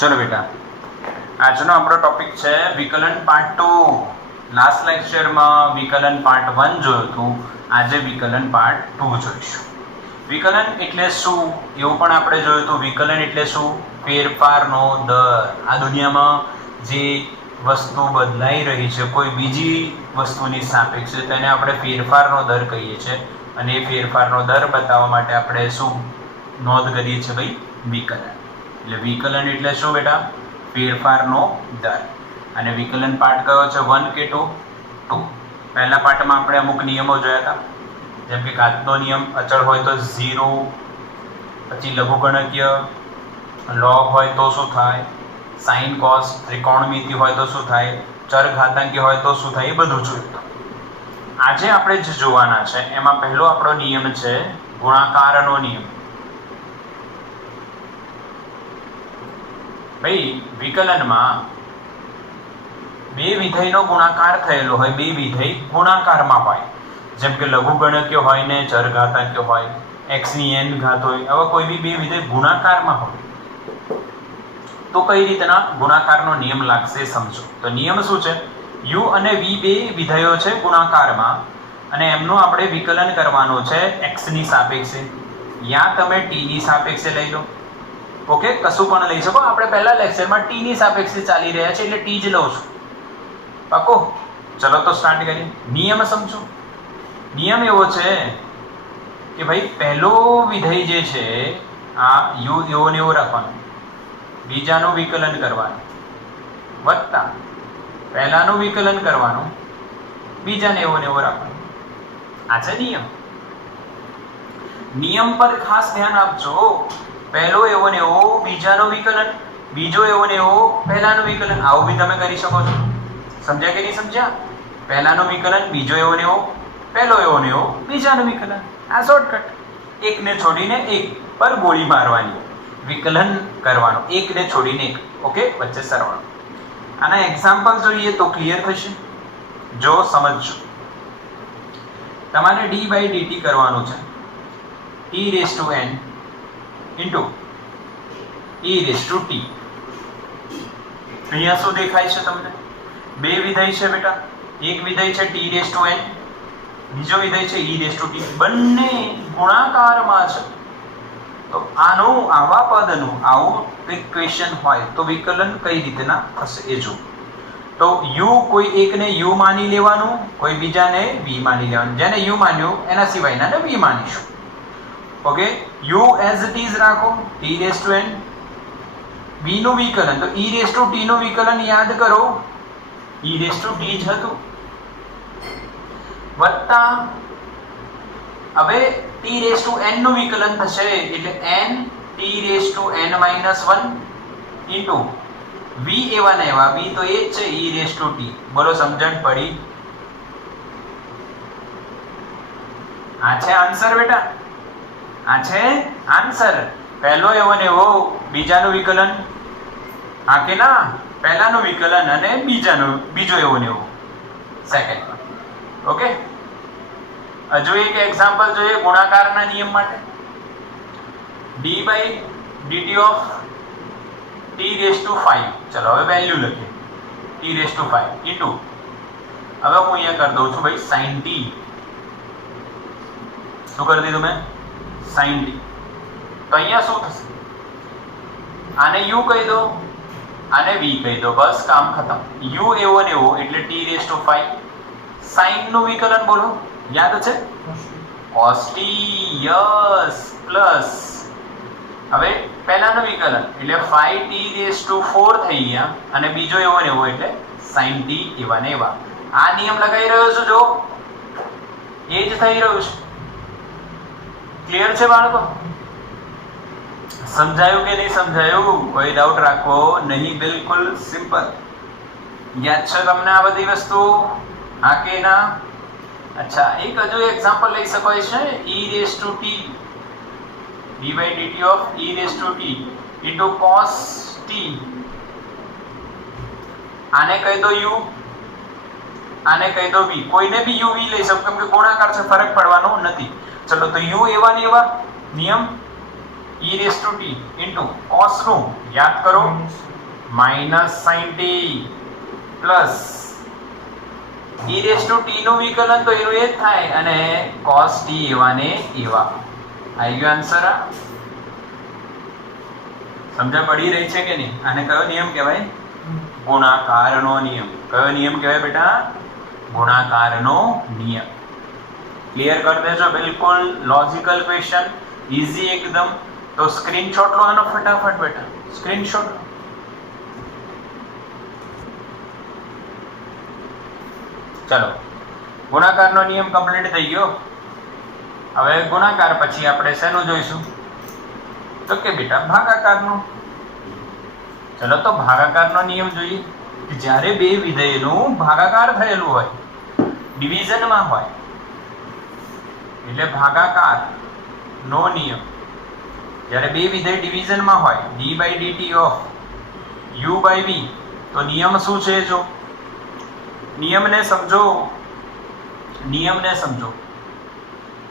चलो बेटा, આજનો આપણો ટોપિક છે વિકલન પાર્ટ 2. લાસ્ટ લેક્ચરમાં વિકલન પાર્ટ 1 જોયું હતું, આજે વિકલન પાર્ટ 2 જોઈશું. વિકલન એટલે શું એવું પણ આપણે જોયું હતું. વિકલન એટલે શું? ફેરફારનો દર. આ દુનિયામાં જે વસ્તુ બદલાઈ રહી છે કોઈ બીજી વસ્તુની સાપેક્ષે તેને આપણે ફેરફારનો દર કહીએ છીએ, અને એ ફેરફારનો દર બતાવવા માટે આપણે શું નોંધ કરીએ છીએ ભાઈ? વિકલન. એટલે વિકલન એટલે શું બેટા? ફેરફારનો દર. અને વિકલન પાર્ટ કયો છે? 1 કે 2? 2. પહેલા પાર્ટમાં આપણે અમુક નિયમો જોયા હતા, જેમ કે ઘાતનો નિયમ, અચળ હોય તો 0, પછી લઘુગણકીય, લોગ હોય તો શું થાય, સાઇન કોસ, ત્રિકોણમિતિ હોય તો શું થાય, ચર ઘાતાંકી હોય તો શું થાય, એ બધું જોયું. આજે આપણે જે જોવાના છે એમાં પહેલો આપણો નિયમ છે ગુણાકારનો નિયમ. ભાઈ વિકલનમાં બે વિધેયનો ગુણાકાર થયેલો હોય, બે વિધેય ગુણાકારમાં હોય, જેમ કે લઘુગણકીય હોય ને ચર ઘાતાંકીય હોય, x ની n ઘાત હોય, આવા કોઈ બી બે વિધેય ગુણાકારમાં હોય તો કઈ રીતના ગુણાકારનો નિયમ લાગશે સમજો. તો નિયમ શું છે? u અને v બે વિધેયો છે ગુણાકારમાં, અને એમનું આપણે વિકલન કરવાનું છે x ની સાપેક્ષે, યા તમે t ની સાપેક્ષે લઈ લો. ઓકે, કશું પણ લઈ શકો. આપણે પહેલા લેક્ચરમાં t ની સાપેક્ષે ચાલી રહ્યા છે એટલે t જ લઉં છું. પાકો? ચલો તો સ્ટાર્ટ કરીએ. નિયમ સમજો. નિયમ એવો છે કે ભાઈ પહેલો વિધેય જે છે આ u એવો ને એવો રાખવાનો, બીજાનું વિકલન કરવાનું, વત્તા પહેલાનું વિકલન કરવાનું, બીજાને એવો ને એવો રાખવાનું. આ છે નિયમ. નિયમ પર ખાસ ધ્યાન આપજો. પહેલો એવો ને એવો બીજાનું વિકલન, બીજો એવો ને એવો પહેલાનું વિકલન, આવું બી તમે કરી શકો છો. સમજ્યા કે નહીં સમજ્યા? પહેલાનું વિકલન, બીજો એવો ને એવો, પહેલો એવો ને એવો, બીજાનું વિકલન. આ શોર્ટકટ. એકને છોડીને એક પર ગોળી મારવાની, વિકલન કરવાનું, એકને છોડીને એક. ઓકે, વચ્ચે સરવાળો. આના એક્ઝામ્પલ જોઈએ તો ક્લિયર થશે. જો સમજજો. તમારે d/dt કરવાનું છે, t⁻n ઇન્ટુ e⁻t. અહીંયા શું દેખાય છે તમને? બે વિધેય છે બેટા. એક વિધેય છે t⁻n, બીજો વિધેય છે e⁻t. બંને ગુણાકારમાં છે. તો આનું, આવા પદનું આવું એક ક્વેશ્ચન હોય તો વિકલન કઈ રીતના થશે એ જો. તો u કોઈ એકને u માની લેવાનું, કોઈ બીજાને v માની લેવાનું. જેને u માન્યું એના સિવાયના v માનીશું. Okay, u as it is રાખો, t⁻n. v નું વિકલન તો e⁻t નું વિકલન યાદ કરો, e⁻t જ હતું, વત્તા હવે t⁻n નું વિકલન થશે એટલે n t⁻n - 1 ઇન્ટુ v એવા ને એવા, v તો એ જ છે e⁻t. બોલો સમજણ પડી? આ છે આન્સર બેટા, આ છે આન્સર. પહેલો એવો ને એવો, બીજાનું વિકલન, હા કે ના? પહેલાનું વિકલન અને બીજો એવો ને એવો સેકન્ડ. ઓકે, હજુ એક એક્ઝામ્પલ જોઈએ ગુણાકારના નિયમ માટે. d/dt of t⁵. ચલો હવે વેલ્યુ લખીએ. t⁵ ઇન્ટુ, હવે હું અહીંયા કરી દઉં છું ભાઈ sin t. શું કરી દીધું મેં? sin t. તો અહીંયા શું થશે? આને u કહી દો, આને v કહી દો, બસ કામ ખતમ. u એવો ને એવો એટલે t⁵. sin નું વિકલન બોલો, યાદ છે? cos t. યસ, પ્લસ હવે પહેલાનું વિકલન એટલે 5t⁴ થઈ ગયા, અને બીજો એવો ને એવો એટલે sin t એવા ને એવા. આ નિયમ લગાવી રહ્યો છું, જો એ જ થઈ રહ્યું છે. ક્લિયર છે બાળકો? સમજાયું કે નહીં સમજાયું? કોઈ ડાઉટ રાખવો નહીં, બિલકુલ સિમ્પલ. યાદ છે તમને આ બધી વસ્તુ? હા કે ના? અચ્છા, એક હજુ એક્ઝામ્પલ લઈ શકાય છે, e⁻t, d/dt of e⁻t into cos t. આને કહી દો u, આને કહી દો v. કોઈને બી u v લઈ શકો, કેમ કે ગુણાકાર છે, ફરક પડવાનો નથી. ચલો તો u એવા ને એવા નિયમ e raise to t into cos નું યાદ કરો minus sin t plus e raise to t નું વિકલન તો એનું એ જ થાય અને cos t એવા ને એવા. આવી ગયો આન્સર. સમજ પડી રહી છે કે નહીં? આને કયો નિયમ કહેવાય? ગુણાકારનો નિયમ. કયો નિયમ કહેવાય બેટા? ગુણાકારનો નિયમ. ક્લિયર કરી દેજો. બિલકુલ લોજિકલ ક્વેશ્ચન, ઈઝી એકદમ. તો સ્ક્રીનશોટ લો આનો ફટાફટ બેટા, સ્ક્રીનશોટ લો. ચલો, ગુણાકારનો નિયમ કમ્પ્લીટ થઈ ગયો. હવે ગુણાકાર પછી આપણે શેનું જોઈશું? તો કે બેટા ભાગાકારનો. ચલો તો ભાગાકારનો નિયમ જોઈએ. જ્યારે બે વિધેયનું ભાગાકાર થયેલું હોય, ડિવિઝનમાં હોય, એટલે ભાગાકાર નો નિયમ. જ્યારે બે વિધેય ડિવિઝનમાં હોય, d/dt ઓફ u/v, તો નિયમ શું છે? જો નિયમને સમજો, નિયમને સમજો.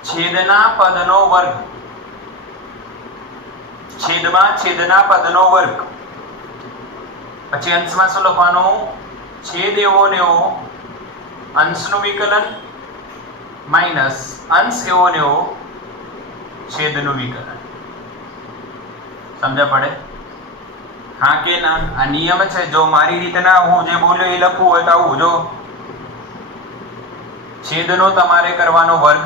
છેદના પદનો વર્ગ, છેદમાં છેદના પદનો વર્ગ, પછી અંશમાં શું લખવાનું? છેદ એવો ને એવો અંશનું વિકલન માઇનસ અંશ એવો ને એવો છેદનું વિકલન. સમજ પડે? હા કે ના? આ નિયમ છે. જો મારી રીતના હું જે બોલ્યો એ લખવું હોય તો આવું જો, છેદનો તમારે કરવાનો વર્ગ,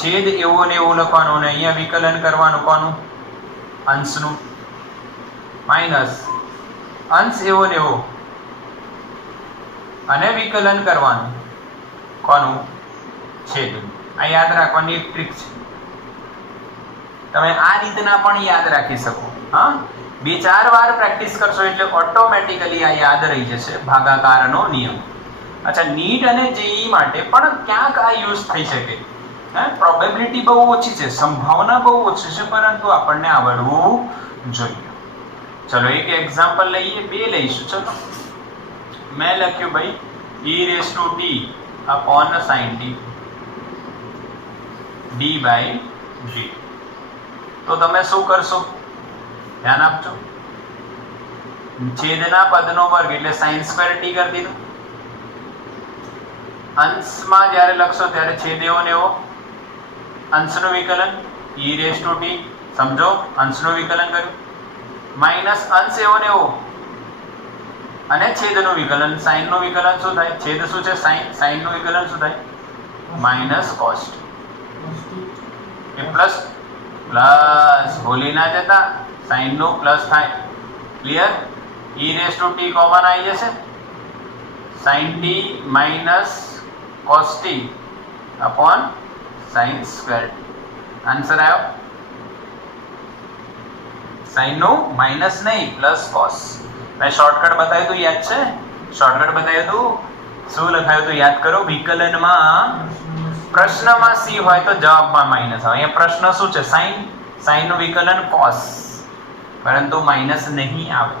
છેદ એવો ને એવો લખવાનું, ને અહીંયા વિકલન કરવાનું કોનું? અંશનું, માઇનસ અંશ એવો ને એવો અને વિકલન કરવાનું કોનું? છેદનું. આ યાદ રાખવાની એક ટ્રીક છે. તમે આ રીતના પણ યાદ રાખી શકો. હા, 2-4 વાર પ્રેક્ટિસ કરશો એટલે ઓટોમેટિકલી આ યાદ રહી જશે. ભાગાકારનો નિયમ. અચ્છા, નીટ અને જેઈ માટે પણ ક્યાંક આ યુઝ થઈ શકે. પ્રોબેબિલિટી બહુ ઓછી છે, સંભાવના બહુ ઓછી છે, પરંતુ આપણને આવડવું જોઈએ. ચલો એક એક્ઝામ્પલ લઈએ, બે લઈશું. ચલો મેં લખ્યું ભાઈ e raise to t upon sin t d/dt. તો તમે શું કરશો? ધ્યાન આપજો. છેદના પદનો વર્ગ એટલે sin સ્ક્વેર t કરી દીધું. અંશમાં જ્યારે લખશો ત્યારે છેદ એવો ને એવો અંશનું વિકલન e રેસ ટુ t, સમજો અંશનું વિકલન કર્યું, માઇનસ અંશ એવો ને એવો અને છેદનું વિકલન. sin નું વિકલન શું થાય? છેદ શું છે? sin. sin નું વિકલન શું થાય? Minus cos t. એ પ્લસ પ્લસ ભૂલી ના જતા, sin નું પ્લસ થાય. Clear? e raise to t common આવી જશે. sin t minus cos t upon sin square. Answer આવ્યો. sin નું માઇનસ નહીં, પ્લસ cos. મેં શોર્ટકટ બતાવ્યું હતું, યાદ છે? શોર્ટકટ બતાવ્યું હતું. શું લખાયું હતું યાદ કરો? વિકલનમાં પ્રશ્નમાં c હોય તો જવાબમાં માઇનસ આવે. અહીંયા પ્રશ્ન શું છે? sin. sin નું વિકલન cos, પરંતુ માઇનસ નહીં આવે.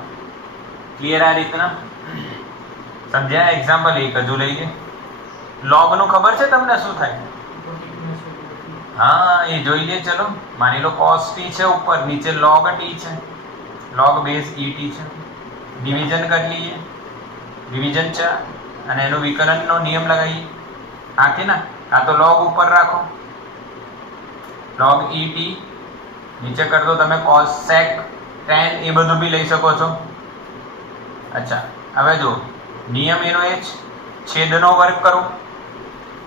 ક્લિયર? આ રીતના સમજ્યા? એક્ઝામ્પલ એક હજુ લઈએ. log નું ખબર છે તમને શું થાય? હા, એ જોઈ લે. ચલો માની લો cos t છે ઉપર, નીચે log t છે, log બેઝ et છે. ડિવિઝન કરી લઈએ, ડિવિઝન છે અને એનો વિકલનનો નિયમ લગાવીએ. હા કે ના? આ તો log ઉપર રાખો, log et, નીચે કર દો તમે cos sec tan, એ બધું બી લઈ શકો છો. અચ્છા, હવે જો નિયમ એનો એ જ, છેદનો વર્ગ કરો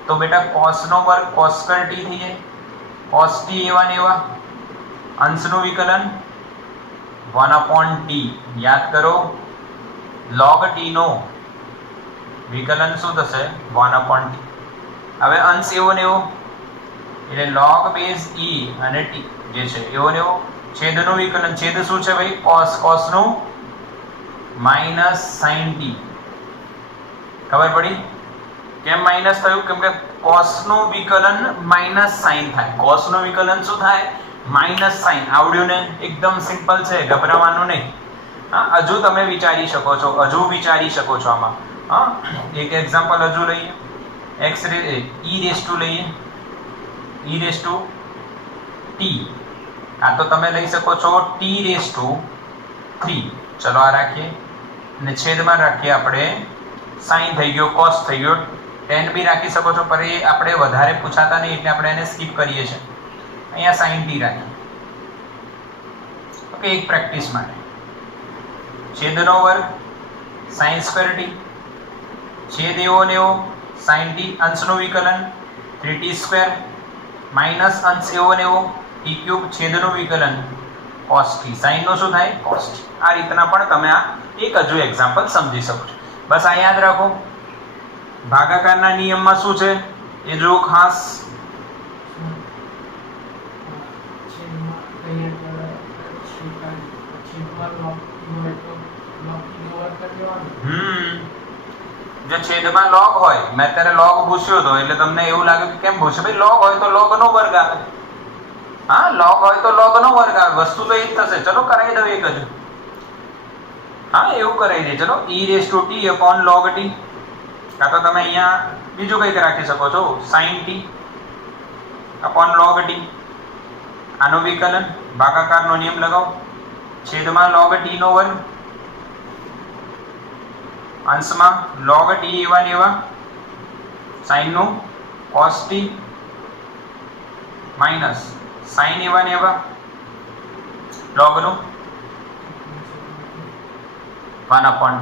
તો બેટા cos નો વર્ગ cos સ્ક્વેર t થઈ જાય. cos t એવા ને એવા અંશનું વિકલન 1/t. યાદ કરો, log t નો વિકલન શું થશે? 1/t. હવે અંશ એવો ને એવો એટલે log બેઝ e અને t જે છે એવો ને એવો. છેદનું વિકલન, છેદ શું છે ભાઈ? cos. cos નું માઇનસ sin t. ખબર પડી કેમ માઇનસ થયું? કેમ કે cos નું વિકલન માઇનસ sin થાય. cos નું વિકલન શું થાય? Minus sin. આવડ્યું ને? એકદમ સિમ્પલ છે, ગભરાવાનું નહીં. હા, હજુ તમે વિચારી શકો છો, હજુ વિચારી શકો છો આમાં. હા, એક એક્ઝામ્પલ હજુ લઈએ. e રેસ ટુ લઈએ, e રેસ ટુ t આ તો તમે લઈ શકો છો t⁻3. ચલો આ રાખીએ અને છેદમાં રાખીએ આપણે sin થઈ ગયો, cos થઈ ગયો, tan બી રાખી શકો છો, પર એ આપણે વધારે પૂછાતા નહીં એટલે આપણે એને સ્કીપ કરીએ છીએ. અહીંયા sin t રાખીએ. ઓકે, એક પ્રેક્ટિસ માટે છેદનો વર્ગ sin²t, છેદ એવો ને એવો sin t, અંશનું વિકલન 3t² માઇનસ અંશ એવો ને એવો t³ છેદનું વિકલન cos t, sin નો શું થાય cos t. આ રીતના પણ તમે આ એક હજુ એક્ઝામ્પલ સમજી શકો છો. બસ આ યાદ રાખો. ભાગાકારના નિયમમાં શું છે એ જો ખાસ જો છેદમાં log હોય, મેં અત્યારે log પૂછ્યો હતો એટલે તમને એવું લાગે કે કેમ પૂછ્યું? ભાઈ log હોય તો log નો વર્ગ આવે. હા, log હોય તો log નો વર્ગ આવે, વસ્તુ તો એ જ થશે. ચલો કરાવી દઉં એક હજુ. હા, એવું કરાવી દે. ચલો e⁻t/log t, કાં તો તમે અહીંયા બીજું કંઈક રાખી શકો છો, sin t/log t. આનું વિકલન ભાગાકારનો નિયમ લગાવો, છેદમાં log t નો વર્ગ, અંશમાં log t એવા ને એવા, sin નું cos t માઇનસ sin એવા ને એવા log નું 1/.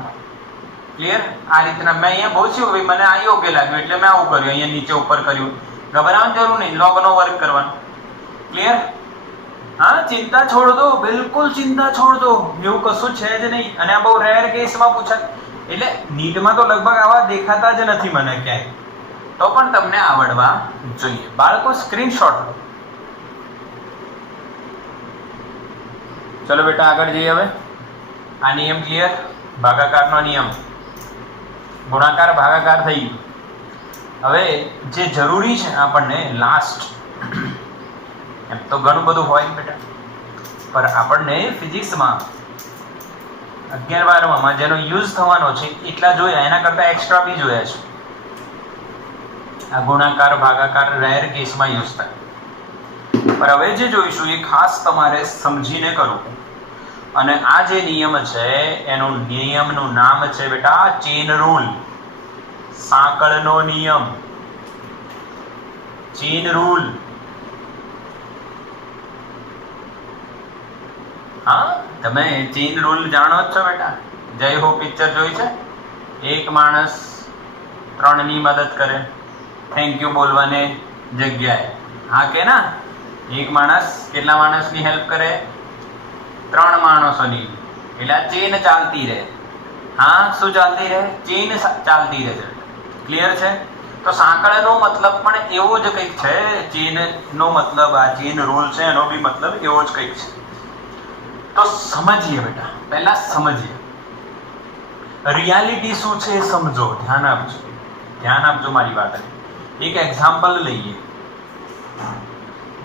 ક્લિયર? આ રીતના મેં અહીંયા પૂછ્યું, ભાઈ મને આ યોગ્ય લાગ્યું એટલે મેં આવું કર્યું, અહીંયા નીચે ઉપર કર્યું. ગભરાવાની જરૂર નહીં, log નો વર્ગ કરવાનો. ક્લિયર? હા, ચિંતા છોડ દો, બિલકુલ ચિંતા છોડ દો, એવું કશું છે જ નહીં. અને આ બહુ રેર કેસમાં પૂછાય, એટલે નીટમાં તો લગભગ આવા દેખાતા જ નથી મને ક્યાંય, તો પણ તમને આવડવા જોઈએ. બાળકો સ્ક્રીનશોટ લો. ચલો બેટા આગળ જઈએ. હવે આ નિયમ ક્લિયર? ભાગાકારનો નિયમ, ગુણાકાર ભાગાકાર થઈ ગયું. હવે જે જરૂરી છે આપણને લાસ્ટ, એમ તો ઘણું બધું હોય બેટા, પર આપણને ફિઝિક્સમાં 11-12માં જેનો યુઝ થવાનો છે એટલા જોયા, એના કરતા એક્સ્ટ્રા બી જોયા છે. આ ગુણાકાર ભાગાકાર રેર કેસમાં યુઝ થાય, પર હવે જે જોઈશું એ ખાસ તમારે સમજીને કરવું. અને આ જે નિયમ છે એનું નિયમનું નામ છે બેટા ચેન રૂલ, સાંકળનો નિયમ, ચેન રૂલ. હા, તમે ચેન રૂલ જાણો જ છો બેટા. જય હો પિક્ચર જોઈ છે? એક માણસ 3 ની મદદ કરે થેન્ક યુ બોલવાને જગ્યાએ. હા કે ના? એક માણસ કેટલા માણસની હેલ્પ કરે? 3 માણસોની. એટલે આ ચેન ચાલતી રહે. હા, શું ચાલતી રહે? ચેન ચાલતી રહે. ક્લિયર છે? તો સાંકળનો મતલબ પણ એવો જ કંઈક છે. ચેનનો મતલબ, આ ચેન રૂલ છે એનો બી મતલબ એવો જ કંઈક છે. તો સમજીએ બેટા, પહેલા સમજીએ રિયાલિટી શું છે એ સમજો. ધ્યાન આપજો, ધ્યાન આપજો મારી વાત. એક એક્ઝામ્પલ લઈએ.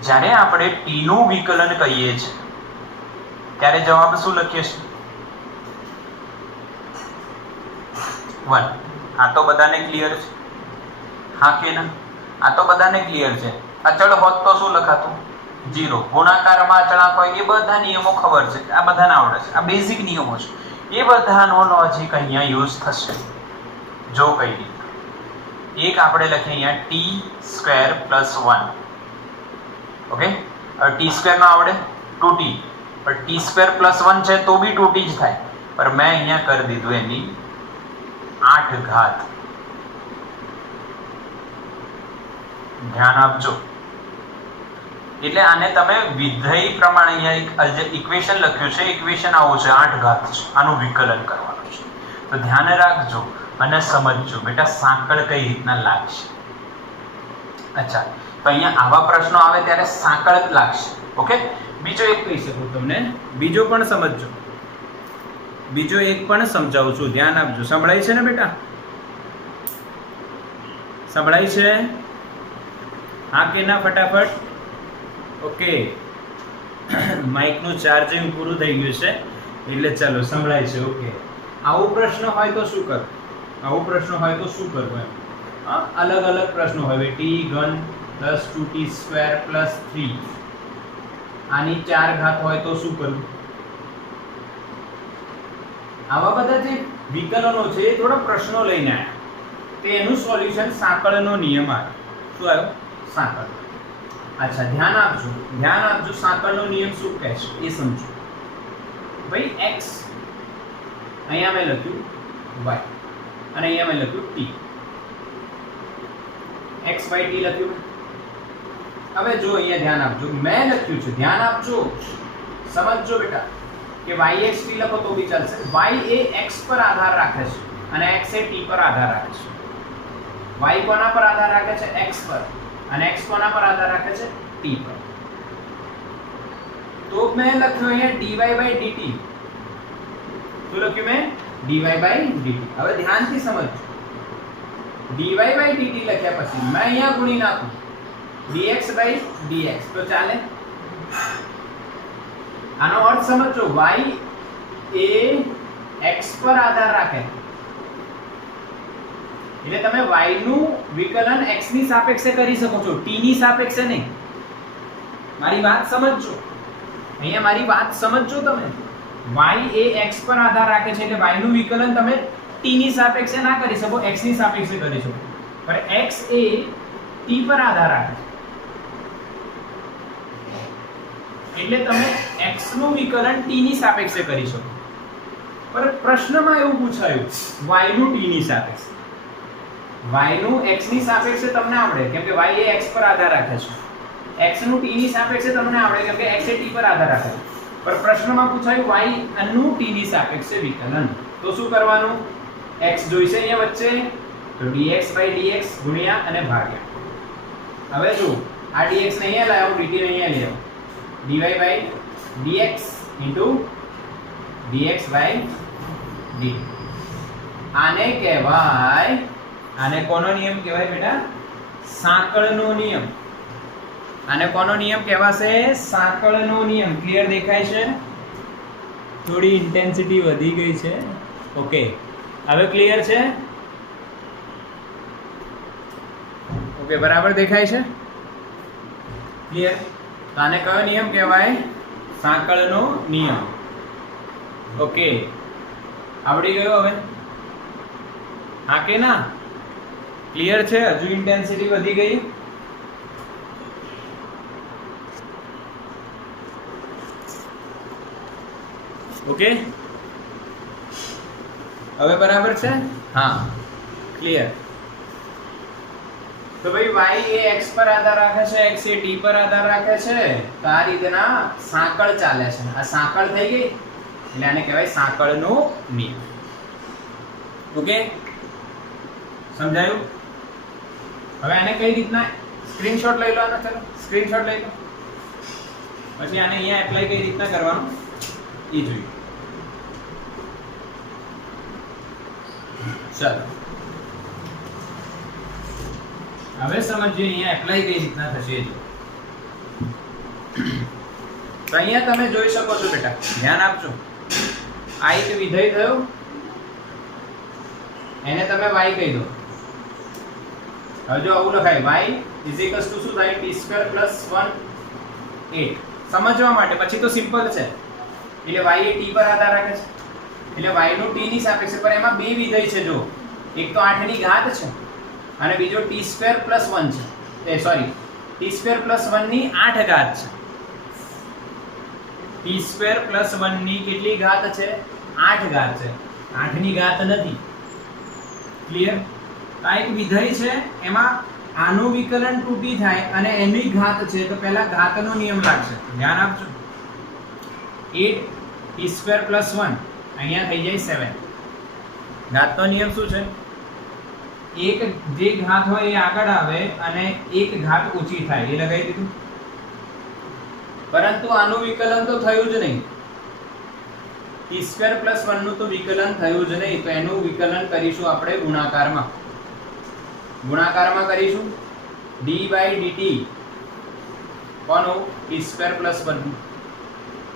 જ્યારે આપણે t નું વિકલન કહીએ છીએ ત્યારે જવાબ શું લખીએ છીએ? 1. આ તો બધાને ક્લિયર છે? હા કે ના? આ તો બધાને ક્લિયર છે. અચળ હોત તો શું લખાતું? 0. ગુણાકારમાં અચળાંક હોય એ બધા નિયમો ખબર છે, આ બધાને આવડે છે, આ બેઝિક નિયમો છે. એ બધાનો લોજિક અહીંયા યુઝ થશે. જો કઈ રીતે એક આપણે લખીએ અહીંયા t² + 1. ઓકે, હવે t² નો આવડે 2t, પણ t² + 1 છે તો બી 2t જ થાય, પણ મેં અહીંયા કરી દીધું એની 8 ઘાત. ધ્યાન આપજો. એટલે આને તમે વિધેય પ્રમાણે અહીંયા એક ઇક્વેશન લખ્યું છે, ઇક્વેશન આવું છે 8 ઘાત છે, આનું વિકલન કરવાનું છે. તો ધ્યાન રાખજો અને સમજજો બેટા સાંકળ કઈ રીતના લાગશે. અચ્છા, તો અહીંયા આવા પ્રશ્નો આવે ત્યારે સાંકળ જ લાગશે. ઓકે, બીજો એક કહી શકું તમને, બીજો પણ સમજજો, બીજો એક પણ સમજાવું છું. ધ્યાન આપજો. સંભળાય છે ને બેટા? સંભળાય છે? હા કે ના? ફટાફટ. ઓકે, માઇકનું ચાર્જિંગ પૂરું થઈ ગયું છે એટલે ચાલો સંભળાય છે. ઓકે, આવો પ્રશ્ન હોય તો શું કરવું? આવો પ્રશ્ન હોય તો શું કરવું એમ? હા, અલગ અલગ પ્રશ્નો હોય. t³ + 2t² + 3 આની 4 ઘાત હોય તો શું કરવું? આવા બધા જે વિકલનો છે એ થોડા પ્રશ્નો લઈને આવ્યા, તો એનું સોલ્યુશન સાંકળનો નિયમ આવે. શું આવ્યો? સાંકળ. અચ્છા, ધ્યાન આપજો, સાંકળનો નિયમ શું કહે છે એ સમજો. ભાઈ x અહીંયા મેં લખ્યું y અને અહીંયા મેં લખ્યું t, x y t લખ્યું. હવે જો અહીંયા ધ્યાન આપજો, મેં લખ્યું છે, ધ્યાન આપજો, સમજજો બેટા, કે y x t લખો તો બી ચાલશે. y એ x પર આધાર રાખે છે અને x એ t પર આધાર રાખે છે. y કોના પર આધાર રાખે છે? x પર, અને x કોના પર આધાર રાખે છે? t પર. તો મેં લખ્યું અહીંયા dy by dt. શું લખ્યું મેં? dy by dt. હવે ધ્યાનથી સમજજો, dy by dt લખ્યા પછી મેં અહીંયા ગુણી નાખું dx by dx, તો ચાલે? આનો અર્થ સમજો, y એ x પર આધાર રાખે, એટલે તમે y નું વિકલન x ની સાપેક્ષે કરી શકો છો, t ની સાપેક્ષે નહીં. મારી વાત સમજજો, અહીંયા મારી વાત સમજજો તમે. y એ x પર આધાર રાખે છે એટલે y નું વિકલન તમે t ની સાપેક્ષે ના કરી શકો, x ની સાપેક્ષે કરી શકો. પણ x એ t પર આધાર રાખે છે એટલે તમે x નું વિકલન t ની સાપેક્ષે કરી શકો. પર પ્રશ્નમાં એવું પૂછાયું y નું t ની સાપેક્ષે. y નું x ની સાપેક્ષે તમને આવડે કેમ કે y એ x પર આધાર રાખે છે. x નું t ની સાપેક્ષે તમને આવડે કેમ કે x એ t પર આધાર રાખે છે. પર પ્રશ્નમાં પૂછાયું y નું t ની સાપેક્ષે વિકલન, તો શું કરવાનું? x જોઈશે અહીંયા વચ્ચે, તો dx by dx ગુણ્યા અને ભાગ્યા. હવે જો આ dx ને અહીંયા લાવો, dt ને અહીંયા લઈ આવો, dy by dx into dx by dt. આને કહેવાય, આને કોનો નિયમ કહેવાય બેટા? સાંકળનો નિયમ. આને કોનો નિયમ કહેવાશે? સાંકળનો નિયમ. ક્લિયર દેખાય છે? થોડી ઇન્ટેન્સિટી વધી ગઈ છે. ઓકે, હવે ક્લિયર છે? ઓકે, બરાબર દેખાય છે? ક્લિયર? તો આને કયો નિયમ કહેવાય? સાંકળનો નિયમ. ઓકે, આવડી ગયો હવે? હા કે ના? ક્લિયર છે? હજુ ઇન્ટેન્સિટી વધી ગઈ? ઓકે, હવે બરાબર છે? હા, ક્લિયર. તો ભાઈ y એ x પર આધાર રાખે છે, x એ t પર આધાર રાખે છે, તો આ રીતના સાંકળ ચાલે છે. આ સાંકળ થઈ ગઈ એટલે આને કહેવાય સાંકળનો નિયમ. ઓકે, સમજાયું? હવે આને કઈ રીતના સ્ક્રીનશોટ લઈ લો, આનો ચલો સ્ક્રીનશોટ લઈ લો, પછી આને અહીંયા એપ્લાય કઈ રીતના કરવાનું એ જોઈએ. ચાલો હવે સમજીએ અહીંયા એપ્લાય કઈ રીતના થશે એ. તો અહીંયા તમે જોઈ શકો છો બેટા, ધ્યાન આપજો. આ એક વિધેય થયો, એને તમે y કહી દો. હવે જો આવું લખાય y શું થાય? t² + 1 8. સમજવા માટે, પછી તો સિમ્પલ છે. એટલે y એ t પર આધાર રાખે છે એટલે y નું t ની સાપેક્ષે, પર એમાં બે વિધેય છે. જો એક તો 8 ની ઘાત છે અને બીજો t² + 1 છે. t² + 1 ની 8 ઘાત છે. t² + 1 ની કેટલી ઘાત છે? 8 ઘાત છે. 8 ની ઘાત નથી. ક્લિયર? આ એક વિધેય છે, એમાં આનું વિકલન 2t થાય અને એની ઘાત છે, તો પહેલા ઘાતનો નિયમ લાગશે. ધ્યાન આપજો. 8 t² + 1 અહીંયા થઈ જાય 7. ઘાતનો નિયમ શું છે? એક જે ઘાત હોય એ આગળ આવે અને એક ઘાત ઓછી થાય, એ લગાવી દીધું. પરંતુ આનું વિકલન તો થયું જ નહીં. t² + 1 નું તો વિકલન થયું જ નહીં, તો એનું વિકલન કરીશું આપણે ગુણાકારમાં. ગુણાકારમાં કરીશું d by dt કોનું? t² + 1.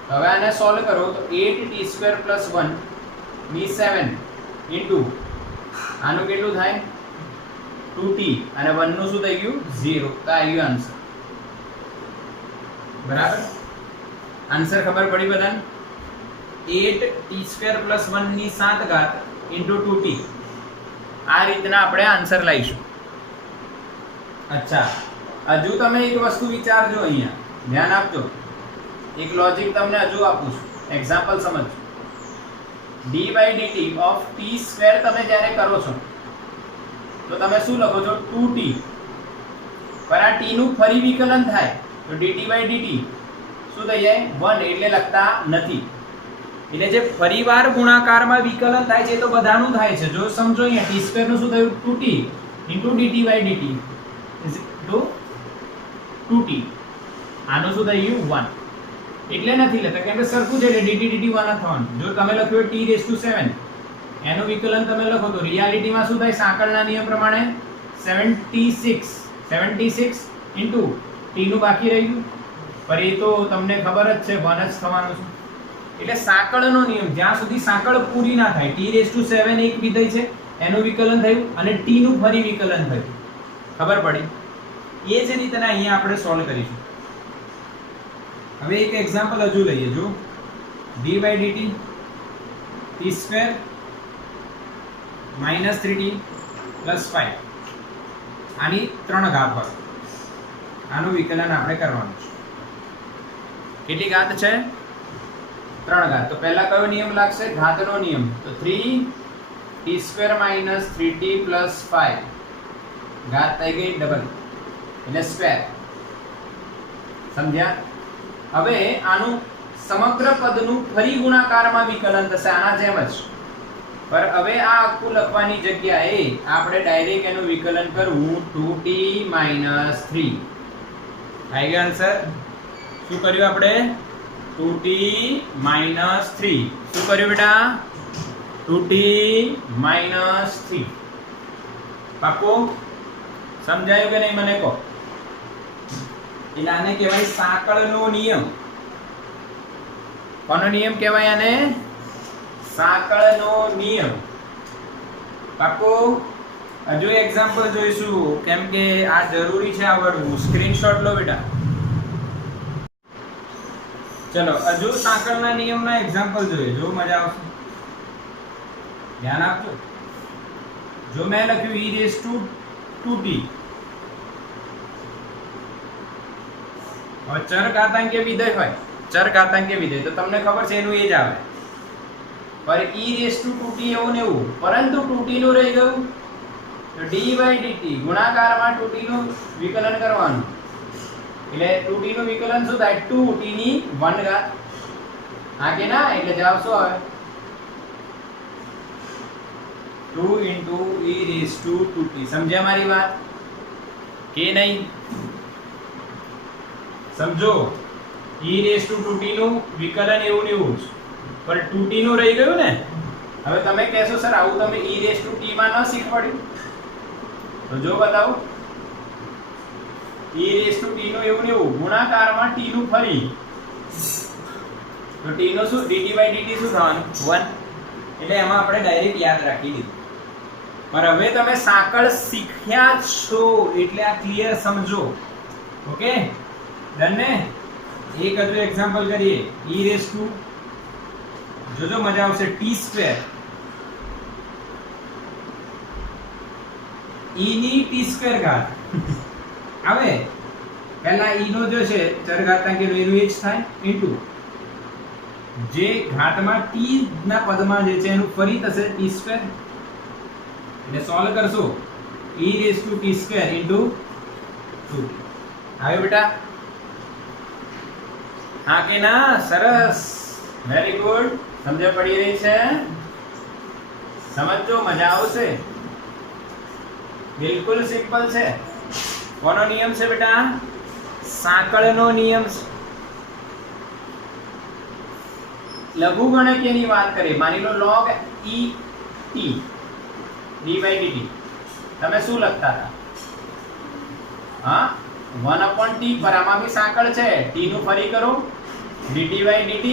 હવે આને સોલ્વ કરો તો 8t² + 1 ની 7 ઇન્ટુ આનું કેટલું થાય? 2t અને 1 નું શું થઈ ગયું? 0. તો આ આવ્યું આન્સર. બરાબર? આન્સર ખબર પડી બધાને? 8t² + 1 ની 7 ઘાત ઇન્ટુ 2t. આ રીતના આપણે આન્સર લઈશું. અચ્છા, હજુ તમે એક વસ્તુ વિચારજો, અહીંયા ધ્યાન આપજો. એક લોજિક તમને હજુ આપું છું, એક્ઝામ્પલ સમજજો. d/dt ઓફ t² તમે જ્યારે કરો છો તો તમે શું લખો છો? 2t. પર આ t નું ફરી વિકલન થાય તો dt/dt શું થઈ જાય? 1. એટલે લખતા નથી. એટલે જે ફરીવાર ગુણાકારમાં વિકલન થાય છે એ તો બધાનું થાય છે. જો સમજો અહીંયા t² નું શું થયું? 2t dt/dt is equal to 2t. આનું શું થઈ ગયું? 1. એટલે નથી લેતા કેમ કે સરખું છે એટલે dt 1 થવાનું. જો તમે લખ્યું t⁷ એનું વિકલન તમે લખો તો રિયાલિટીમાં શું થાય? સાંકળના નિયમ પ્રમાણે 76 ઇન્ટુ t નું બાકી રહી ગયું. પર એ તો તમને ખબર જ છે 1 જ થવાનું છે. એટલે સાંકળનો નિયમ જ્યાં સુધી સાંકળ પૂરી ના થાય t⁷ એક વિધેય છે એનું વિકલન થયું અને t નું ફરી વિકલન થયું. ખબર પડી? એ જ રીતના અહીંયા આપણે સોલ્વ કરીશું. હવે એક એક્ઝામ્પલ હજુ લઈએ. જો d/dt t² - 3t + 5 આની 3 ઘાત પર આનું વિકલન આપણે કરવાનું છે. કેટલી ઘાત છે? 3 ઘાત. તો પહેલા કયો નિયમ લાગશે? ઘાતનો નિયમ. તો 3t² - 3t + 5 ઘાત થઈ ગઈ ડબલ એટલે સ્ક્વેર. સમજ્યા? હવે આનું સમગ્ર પદનું ફરી ગુણાકારમાં વિકલન થશે આના જેમ જ. પર હવે આ આખું લખવાની જગ્યાએ આપણે ડાયરેક્ટ એનું વિકલન કરવું 2t - 3. આવી ગયો આન્સર. શું કર્યું આપણે? 2t - 3. શું કર્યું બેટા? 2t - 3. પાક્કું? સમજાયું કે નહીં મને કહો? એટલે આને કહેવાય સાંકળનો નિયમ. કોનો નિયમ કહેવાય આને? સાંકળનો નિયમ. પાક્કું? હજુ એક્ઝામ્પલ જોઈશું કેમ કે આ જરૂરી છે આવડવું. સ્ક્રીનશોટ લો બેટા. ચલો હજુ સાંકળના નિયમના એક્ઝામ્પલ જોઈએ. જો મજા આવશે. ધ્યાન આપજો. જો મેં લખ્યું e⁻²t. હવે ચરઘાતાંકીય વિધેય હોય, ચરઘાતાંકીય વિધેય તો તમને ખબર છે એનું એ જ આવે. પર e⁻²t એવું ને એવું, પરંતુ 2t નું રહી ગયું તો d/dt ગુણાકારમાં 2t નું વિકલન કરવાનું. એટલે 2t નું વિકલન શું થાય? 2t ની 1 ઘાત. હા કે ના? એટલે જવાબ શું આવે? 2 e⁻²t. સમજ્યા મારી વાત કે નહીં? સમજો. e⁻²t નું વિકલન એવું ને એવું જ, પણ 2t નું રહી ગયું ને. હવે તમે કહેશો સર આવું તમે e⁻t માં ન શીખવાડ્યું? તો જો બતાવો. e⁻t નું એવું ને એવું ગુણાકારમાં t નું ફરી તો t નો શું? dt/dt શું થવાનું? 1. એટલે એમાં આપણે ડાયરેક્ટ યાદ રાખી દીધું. પણ હવે તમે સાંકળ શીખ્યા છો એટલે આ ક્લિયર સમજો. ઓકે ડન ને? એક હજુ એક્ઝામ્પલ કરીએ. જોજો મજા આવશે. t². e ની t² ઘાત આવે. પહેલા e નો જો છે ચરઘાતાંકીય એનું એ જ થાય ઇન્ટુ જે ઘાતમાં t ના પદમાં જે છે એનું ફરી થશે t². એટલે સોલ્વ કરશો e⁻t² ઇન્ટુ 2. આવ્યો બેટા? હા કે ના? સરસ, વેરી ગુડ. સમજ પડી રહી છે? સમજો, મજા આવશે. બિલકુલ સિમ્પલ છે. કોનો નિયમ છે બેટા? સાંકળનો નિયમ છે. લઘુગણકીયની વાત કરીએ. માની લો log et d/dt. તમે શું લખતા હતા? હા 1/t. પર આમાં બી સાંકળ છે. t નું ફરી કરો dt/dt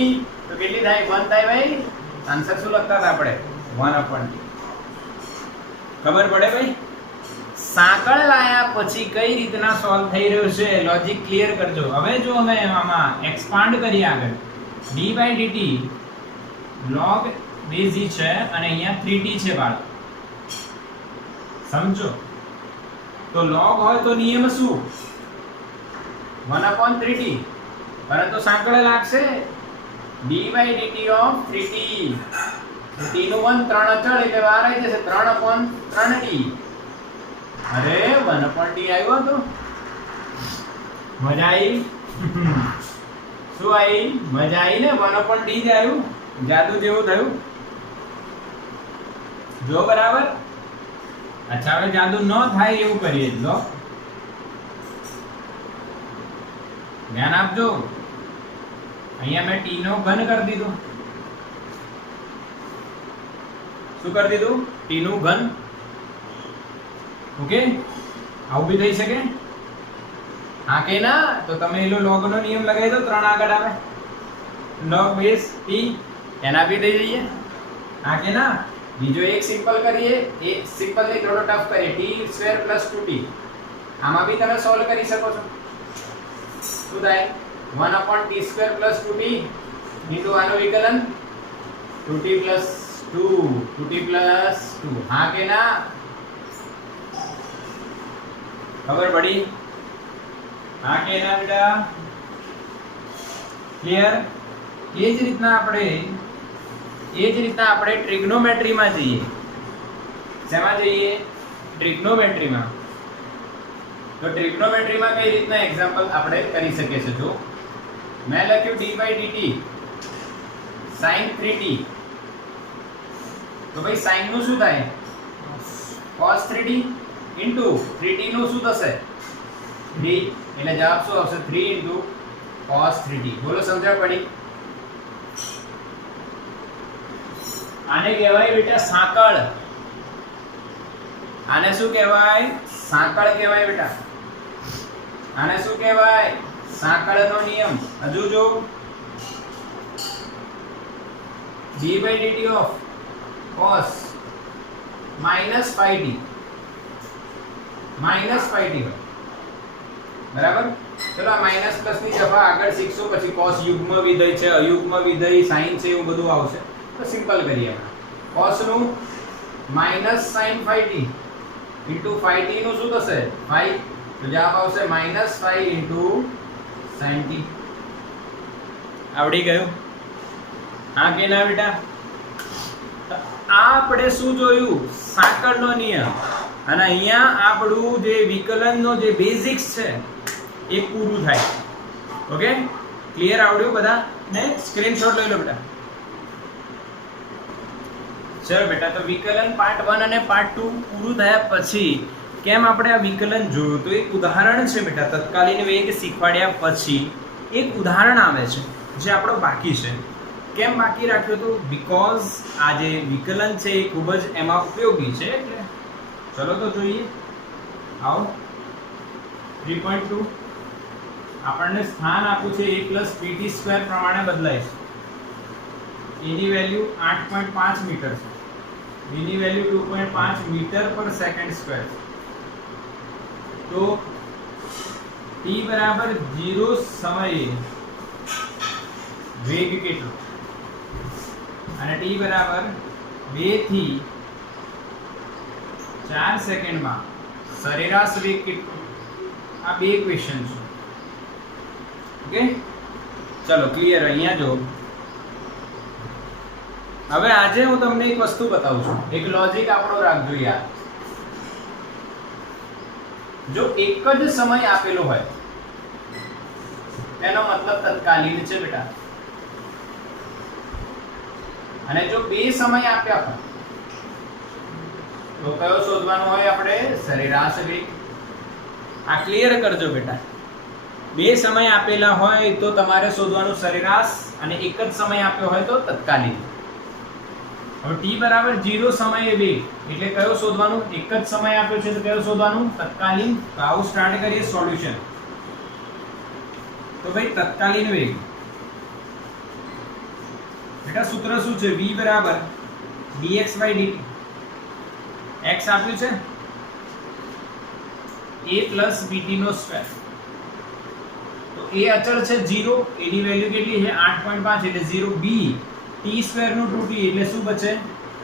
તો કેટલી થાય? 1 થાય ભાઈ. આન્સર શું લખતા હતા આપણે? 1/t. ખબર પડે ભાઈ? સાંકળ લાયા પછી કઈ રીતના સોલ્વ થઈ રહ્યું છે લોજિક ક્લિયર કરજો. હવે જો અમે આમાં એક્સપાન્ડ કરીએ આગળ d/dt log બેઝ e છે અને અહીંયા 3t છે બાળક, સમજો. તો log હોય તો નિયમ શું 1/3t, પરંતુ સાંકળ લાગશે d/dt of 3t. તો t નું 1 3 અચળ એટલે વાર આવી જશે 3/3t. અરે 1/t આવ્યો તો મજા આવી. શું આવી? મજા આવી ને. 1/t જ આવ્યું, જાદુ જેવું થયું. જો બરાબર. અચ્છા, હવે જાદુ ન થાય એવું કરીએ. લો ધ્યાન આપજો. અહીંયા મેં t નો ઘન કરી દીધો. શું કરી દીધું? t નું ઘન. ઓકે, આવું બી થઈ શકે. હા કે ના? તો તમે એલો log નો નિયમ લગાવી દો, 3 આગળ આવે log બેઝ t, એના બી થઈ જઈએ. હા કે ના? બીજો એક સિમ્પલ કરીએ, એક સિમ્પલ ને થોડો ટફ કરીએ, t² + 2t. આમાં બી તમે સોલ્વ કરી શકો છો. શું થાય? 1/t² + 2t ઇન્ટુ આનું વિકલન 2t + 2 2. હા કે ના? ખબર પડી? હા કે ના બેટા? ક્લિયર? એ જ રીતના આપણે ટ્રિગ્નોમેટ્રીમાં જઈએ. શેમાં જઈએ? ટ્રિગ્નોમેટ્રીમાં. તો ટ્રિગ્નોમેટ્રીમાં કઈ રીતના એક્ઝામ્પલ આપણે કરી શકીએ છીએ? જો મેં લખ્યું d/dt sin 3t. તો ભાઈ sin નું શું થાય? cos 3t ઇન્ટુ 3t નું શું થશે? 3. એટલે જવાબ શું આવશે? 3 ઇન્ટુ cos 3t. બોલો, સમજણ પડી? આને કહેવાય બેટા સાંકળ. આને શું કહેવાય? સાંકળ કહેવાય બેટા. આને શું કહેવાય? સાંકળનો નિયમ. હજુ જો d/dt of cos -5t બરાબર. ચલો આ માઈનસ પ્લસ ની જગ્યા આગળ શીખશું, પછી cos યુગ્મ વિધેય છે, અયુગ્મ વિધેય, sin છે, એવું બધું આવશે. તો સિમ્પલ કરીએ. cos નું -sin 5t ઇન્ટુ 5t નું શું થશે? 5. તો જવાબ આવશે -5 ઇન્ટુ sin t. આવડી ગયું? હા કે ના બેટા? આ આપણે શું જોયું? સાંકળનો નિયમ. અને અહીંયા આપણું જે વિકલનનો જે બેઝિક્સ છે એ પૂરું થાય. Okay, clear? આવડ્યું બધા ને? સ્ક્રીનશોટ લઈ લો બેટા. ચલો બેટા, તો વિકલન પાર્ટ 1 અને પાર્ટ 2 પૂરું થયા પછી કેમ આપણે આ વિકલન જોયું? તો એક ઉદાહરણ છે બેટા. તત્કાલીન વેગ શીખવાડ્યા પછી એક ઉદાહરણ આવે છે જે આપણો બાકી છે. કેમ બાકી રાખ્યો તો? બીકોઝ આ જે વિકલન છે એ ખૂબ જ એમાં ઉપયોગી છે. એટલે ચલો તો જોઈએ. આવો 3.2 આપણને સ્થાન આપ્યું છે a + pt² પ્રમાણે બદલાય છે. એની વેલ્યુ 8.5 મીટર છે, બીની વેલ્યુ 2.5 મીટર પર સેકન્ડ સ્ક્વેર. તો t બરાબર 0 સમયે વેગ કેટલો અને t બરાબર 2 થી 4 સેકન્ડમાં સરેરાશ વેગ કેટલો? આ બે ક્વેશ્ચન છે. ઓકે, ચલો ક્લિયર? અહીંયા જો હવે આજે હું તમને એક વસ્તુ બતાવું છું. એક લોજિક આપણો રાખજો યાર. જો એક જ સમય આપેલો હોય એનો મતલબ તત્કાલીન છે બેટા. અને જો બે સમય આપ્યા હોય તો કયો શોધવાનો હોય આપણે? સરેરાશ વેગ. આ ક્લિયર કરજો બેટા. બે સમય આપેલા હોય તો તમારે શોધવાનું સરેરાશ, અને એક જ સમય આપ્યો હોય તો તત્કાલીન. હવે t બરાબર 0 સમયે વેગ એટલે કયો શોધવાનું? એક જ સમય આપ્યો છે તો કયો શોધવાનું? તત્કાલીન. તો આવું સ્ટાર્ટ કરીએ સોલ્યુશન. તો ભાઈ તત્કાલીન વેગ બેટા સૂત્ર શું છે? v બરાબર dx/dt. x આપ્યું છે a પ્લસ બીટી નો સ્ક્વેર. તો a અચળ છે 0, a ની વેલ્યુ કેટલી છે 8.5 એટલે 0 b t સ્ક્વેર નું 2t એટલે શું બચે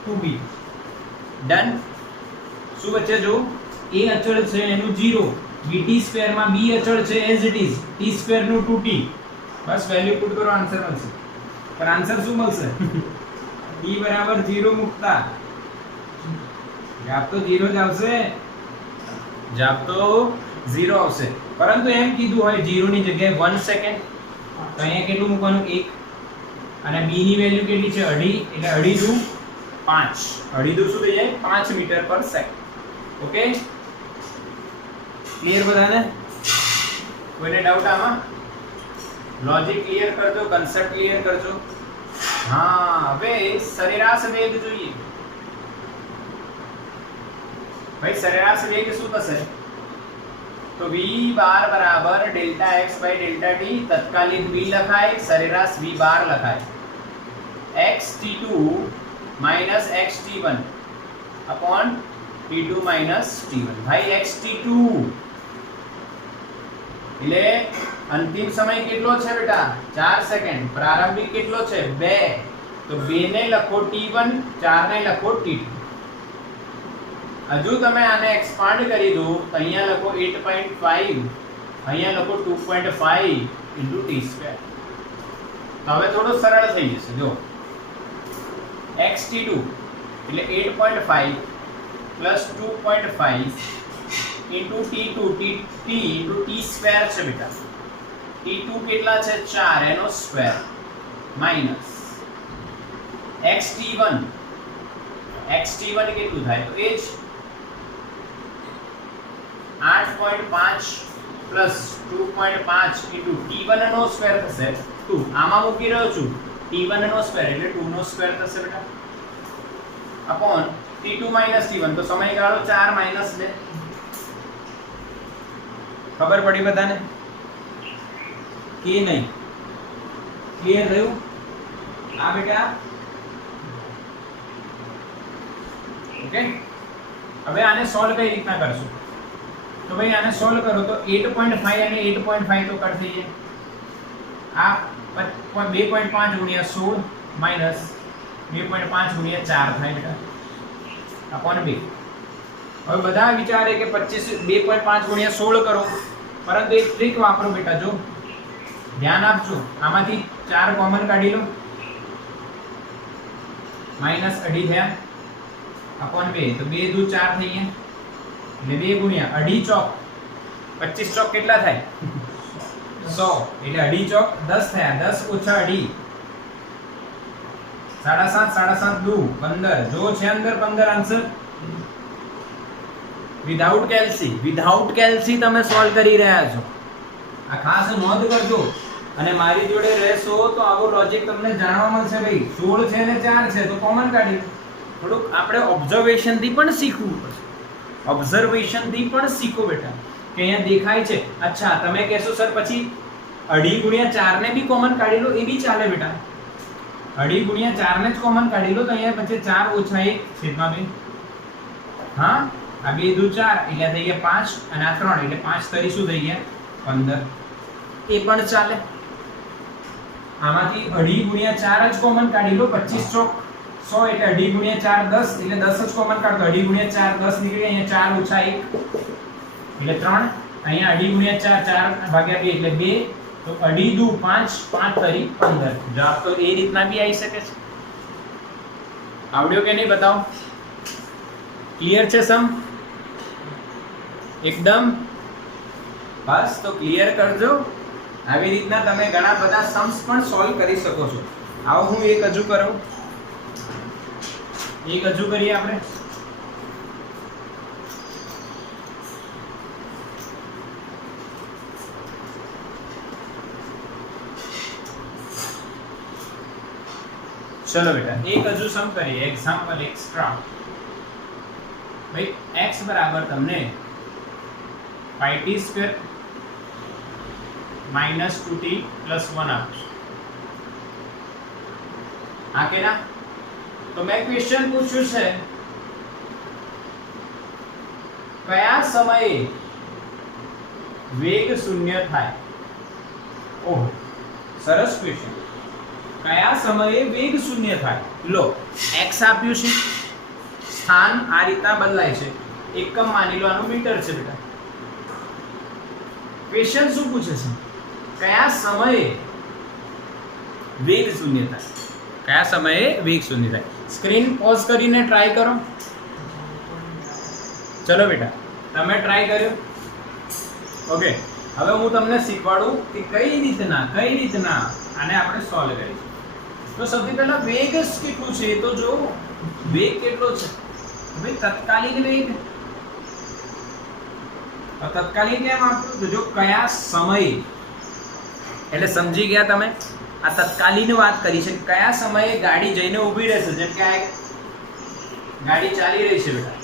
2b. ડન. શું બચે જો a અચળ છે એનું 0, bt સ્ક્વેર માં b અચળ છે as it is t square નું 2t. બસ વેલ્યુ પુટ કરો આન્સર મળશે. પણ આન્સર શું મળશે t બરાબર 0 મૂકતા જવાબ તો 0 જ આવશે. જવાબ તો 0 આવશે. પરંતુ એમ કીધું હોય 0 ની જગ્યાએ 1 સેકન્ડ તો અહીંયા કેટલું મૂકવાનું 1 અને b ની વેલ્યુ કેટલી છે 2.5 એટલે 2.5 દુ 5. 2.5 દુ શું થઈ જાય 5 મીટર પર સેકન્ડ. ઓકે ક્લિયર બધાને? કોઈને ડાઉટ આમાં? લોજિક ક્લિયર કરજો, કન્સેપ્ટ ક્લિયર કરજો. હા હવે સરેરાશ વેગ જોઈએ. ભાઈ સરેરાશ વેગ શું થશે? તો v બાર બરાબર delta x by delta t. તત્કાલિક v લખાય, સરેરાશ v બાર લખાય. xt2 minus xt1 upon t2 minus t1. ભાઈ xt2 એટલે અંતિમ સમય કેટલો છે બેટા 4 સેકન્ડ. પ્રારંભિક કેટલો છે 2. તો 2 ને લખો t1, 4 ને લખો t2. હજુ તમે આને એક્સપાન્ડ કરી દો તો અહીંયા લખો 8.5, અહીંયા લખો 2.5 into t સ્ક્વેર. તો હવે થોડું સરળ થઈ જશે. જો xt2 એટલે 8.5 plus 2.5 into t2 t into t square છે બેટા. t2 કેટલા છે 4 એનો સ્ક્વેર માઈનસ xt1 કેટલું થાય તો એ જ 8.5 plus 2.5 into t1 નો સ્ક્વેર થશે 2. આમાં મૂકી રહ્યો છું t1 નો સ્ક્વેર એટલે 2 નો સ્ક્વેર થશે બેટા upon t2 minus t1. તો સમયગાળો 4 minus 2. ખબર પડી બધાને કે નહીં? ક્લિયર રહ્યું? આ બેટા ઓકે. હવે આને સોલ્વ કઈ રીતના કરશું? તો ભાઈ આને સોલ્વ કરો તો 8.5 અને 8.5 તો કટ થઈ જાય. આ 2.5 ગુણ્યા 16 માઈનસ 2.5 ગુણ્યા 4 થાય બેટા upon 2. હવે બધા વિચારે કે 2.5 ગુણ્યા 16 કરો, પરંતુ એક ટ્રીક વાપરો બેટા. જો ધ્યાન આપજો, આમાંથી 4 કોમન કાઢી લો, માઈનસ 2.5 થયા upon 2. તો 2 દુ 4 થઈ ગયા એટલે 2 ગુણ્યા 2.5 ચોક 25 ચોક કેટલા થાય 100 એટલે 2.5 ચોક 10 થયા. 10 ઓછા 2.5 7.5 દુ 15. જો છે અંદર 15 આન્સર વિધાઉટ કેલ્સી તમે સોલ્વ કરી રહ્યા છો. આ ખાસ નોંધ કરજો અને મારી જોડે રહેશો તો આવો લોજિક તમને જાણવા મળશે. ભાઈ 16 છે ને 4 છે તો કોમન કાઢી. થોડુંક આપણે ઓબ્ઝર્વેશન થી પણ શીખવું પડશે. ઓબ્ઝર્વેશન થી પણ શીખો બેટા કે અહીંયા દેખાય છે. અચ્છા તમે કહેશો સર પછી 2.5 ગુણ્યા 4 ને બી કોમન કાઢી લો, એ બી ચાલે બેટા. 2.5 ગુણ્યા 4 ને જ કોમન કાઢી લો તો અહીંયા પછી 4 ઓછા 1 છેદમાં 2. હા આ 2 દુ 4 એટલે થઈ ગયા 5 અને આ 3 એટલે 5 તરી શું થઈ ગયા 15. એ પણ ચાલે. આમાંથી 2.5 ગુણ્યા 4 જ કોમન કાઢી લો. 25 ચોક 100 એટલે 2.5 ગુણ્યા 4 10 એટલે 10 જ કોમન કાઢો. 2.5 ગુણ્યા 4 10 નીકળી. અહીંયા 4 ઓછા 1 એટલે 3. અહીંયા 2.5 ગુણ્યા 4 4 ભાગ્યા 2 એટલે 2. તો 2.5 દુ 5 5 તરી 15. જવાબ તો એ રીતના બી આવી શકે છે. આવડ્યો કે નહીં બતાવો? ક્લિયર છે સમ? એકદમ બસ તો ક્લિયર કરજો. આવી રીતના તમે ઘણા બધા सम्स પણ સોલ્વ કરી શકો છો. આવો હું એક હજુ કરું. એક હજુ કરીએ આપણે. चलो बेटा एक हजू सम करिए. Example extra. भाई x बराबर तमने πt² माइनस 2t प्लस 1 આપશે. આ કેના? તો મેં ક્વેશ્ચન પૂછ્યું છે, કયા સમયે વેગ શૂન્ય થાય? ઓહો, સરસ ક્વેશ્ચન. કયા સમયે વેગ શૂન્ય થાય? લો, x આપ્યું છે, સ્થાન આ રીતના બદલાય છે, એકમ માની લો આનું મીટર છે બેટા. ક્વેશ્ચન શું પૂછે છે? કયા સમયે વેગ શૂન્ય થાય? કયા સમયે વેગ શૂન્ય થાય? સ્ક્રીન પોઝ કરીને ટ્રાય કરો. ચલો બેટા, તમે ટ્રાય કર્યો? ઓકે, હવે હું તમને શીખવાડું કે કઈ રીતના આને આપણે સોલ્વ કરીશું. તો સૌથી પહેલા વેગ કેટલું છે એ તો જો. વેગ કેટલો છે? ભાઈ તત્કાલીન વેગ. તત્કાલીન કેમ આપ્યું? તો જો કયા સમયે, એટલે સમજી ગયા તમે? આ તત્કાલીન વાત કરી છે. કયા સમયે ગાડી જઈને ઊભી રહેશે? જેમ કે આ ગાડી ચાલી રહી છે બેટા,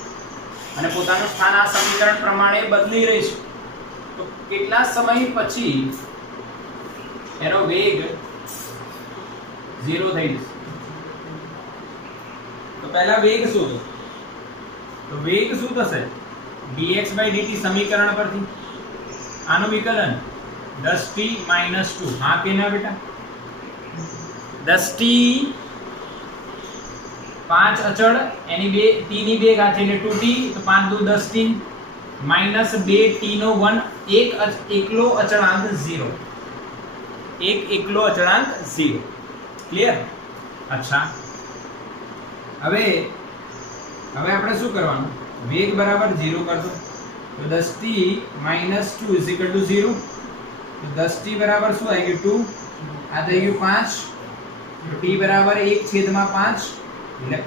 અને પોતાનું સ્થાન આ સમીકરણ પ્રમાણે બદલી રહી છે, તો કેટલા સમય પછી એનો વેગ 0 થઈ જશે? તો પહેલા વેગ શોધો. તો વેગ શું થશે? dx/dt સમીકરણ પરથી આનું વિકલન 10t - 2. હા કે ના બેટા? 10t 5 અચળ, એની બે t ની બે ઘાત એટલે 2t, તો 5 દુ 10t માઈનસ 2t નો 1, એક એકલો અચળાંક 0. એક એકલો અચળાંક 0. ક્લિયર? અચ્છા, હવે આપણે શું કરવાનું? વેગ બરાબર 0 કરજો. તો 10t - 2 = 0. તો 10t બરાબર શું આવી ગયું? 2. આ થઈ ગયું 5. તો t બરાબર 1/5 એટલે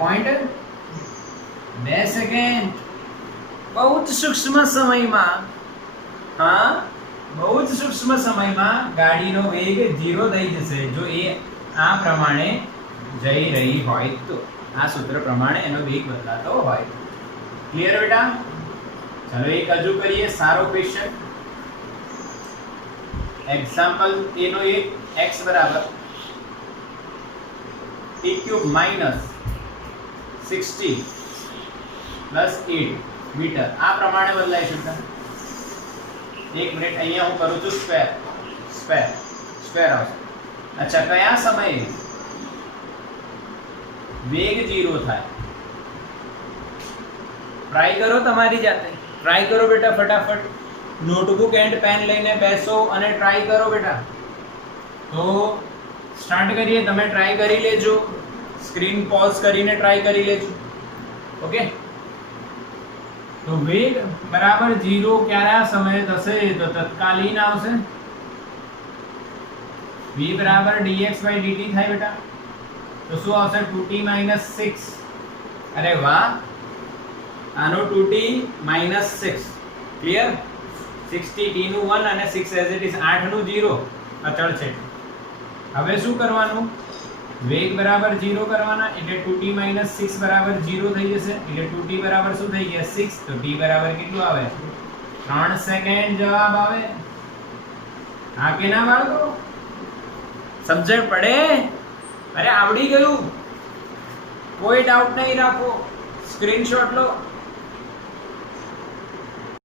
0.2 સેકન્ડ. બહુ જ સૂક્ષ્મ સમયમાં, હા, બહુ જ સૂક્ષ્મ સમયમાં ગાડીનો વેગ 0 થઈ જશે જો એ આ પ્રમાણે જઈ રહી હોય તો. આ સૂત્ર પ્રમાણે એનો વેગ બદલાતો હોય. ક્લિયર બેટા? ચલો એક હજુ કરીએ સારો ક્વેશ્ચન. એક્ઝામ્પલ a નો એક x બરાબર t³ - 60 + 8 મીટર આ પ્રમાણે બદલાય છે. એક મિનિટ, અહીંયા હું કરું છું સ્ક્વેર આવશે. અચ્છા, કયા સમયે વેગ 0 થાય? ટ્રાય કરો તમારી જાતે. ટ્રાય કરો બેટા, ફટાફટ નોટબુક એન્ડ પેન લઈને બેસો અને ટ્રાય કરો બેટા. તો સ્ટાર્ટ કરીએ. તમે ટ્રાય કરી લેજો, સ્ક્રીન પોઝ કરીને ટ્રાય કરી લેજો. ઓકે, તો વેગ બરાબર 0 ક્યારે સમયે થશે? તો તત્કાલીન આવશે. v બરાબર dx/dt થાય બેટા. તો શું આવશે? 2t - 6. અરે વાહ, આનો 2t - 6. ક્લિયર? 60 t નું 1 અને 6 એઝ ઇટ ઇઝ 8 નું 0 અચળ છે. હવે શું કરવાનું? વેગ બરાબર 0 કરવાના, એટલે 2t - 6 બરાબર 0 થઈ જશે. એટલે 2t બરાબર શું થઈ ગયા? 6. તો t બરાબર કેટલું આવે? 3 સેકન્ડ જવાબ આવે. હા કે ના બાળકો? સમજણ પડે? અરે આવડી ગયું, કોઈ ડાઉટ નહીં રાખો. સ્ક્રીનશોટ લો.